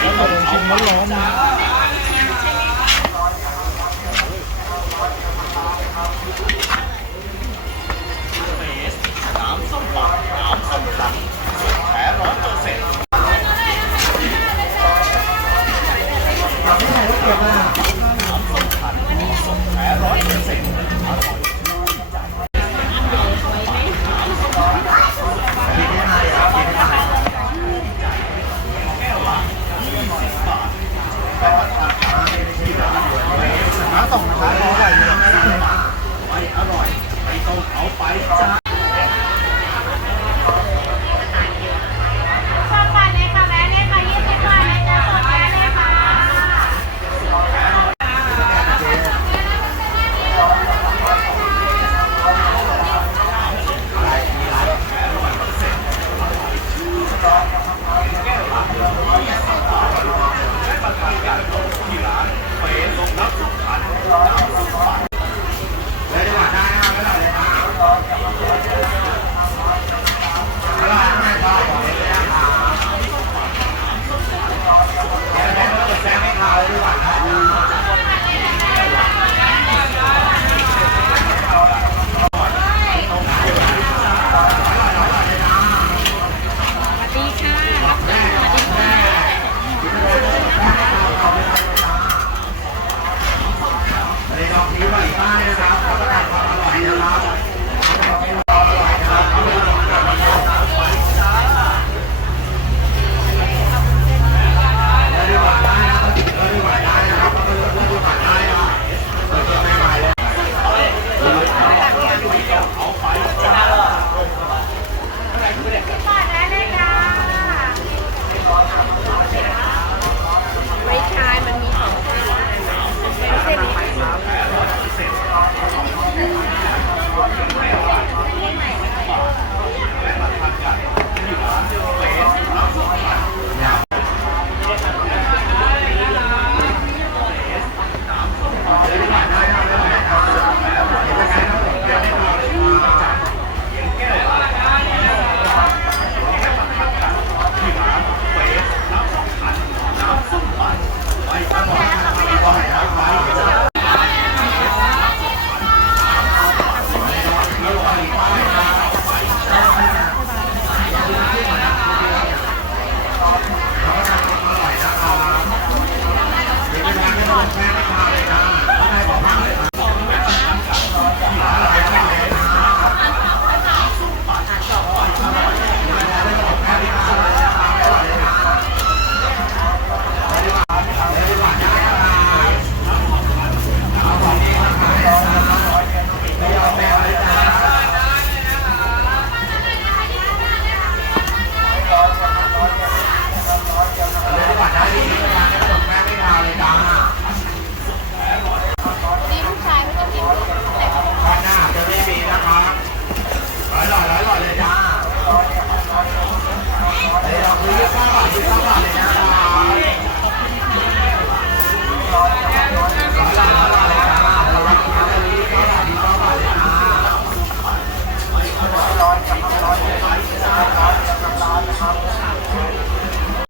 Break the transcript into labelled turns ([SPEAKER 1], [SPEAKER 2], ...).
[SPEAKER 1] แล้วเราลงชิม
[SPEAKER 2] มัร้อน
[SPEAKER 1] นะ
[SPEAKER 3] চার หน่วยแล้ว